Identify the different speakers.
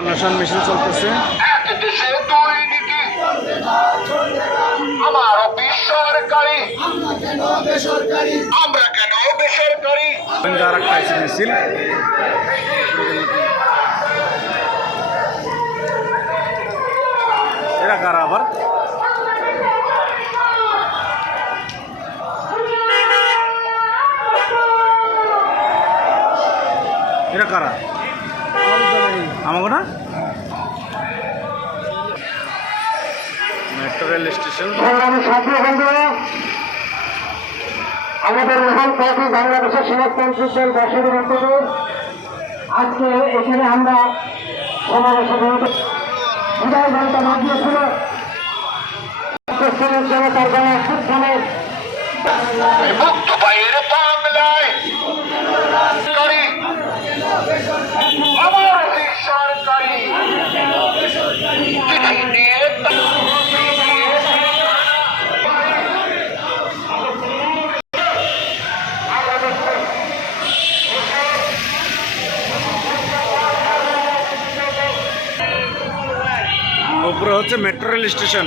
Speaker 1: অন্বেষণ মিছিল চলতেছে।
Speaker 2: এক দেশে দুই নীতি আমার অফিস সরকারি আমরা কেন বেসরকারি?
Speaker 1: আর একটা আছে মিছিল। এরা কারা আবার? এরা কারা? আমাকে না মেট্রো রেল স্টেশন।
Speaker 3: আমাদের মহান পার্টি বাংলাদেশের সমাজতান্ত্রিক দল বর্ষের বক্তব্য আজকে এখানে আমরা সমাবেশে বিদায় ঘণ্টা মাগিয়েছিল
Speaker 2: মুক্ত পায়ের বাংলায়।
Speaker 1: উপরে হচ্ছে মেট্রো রেল স্টেশন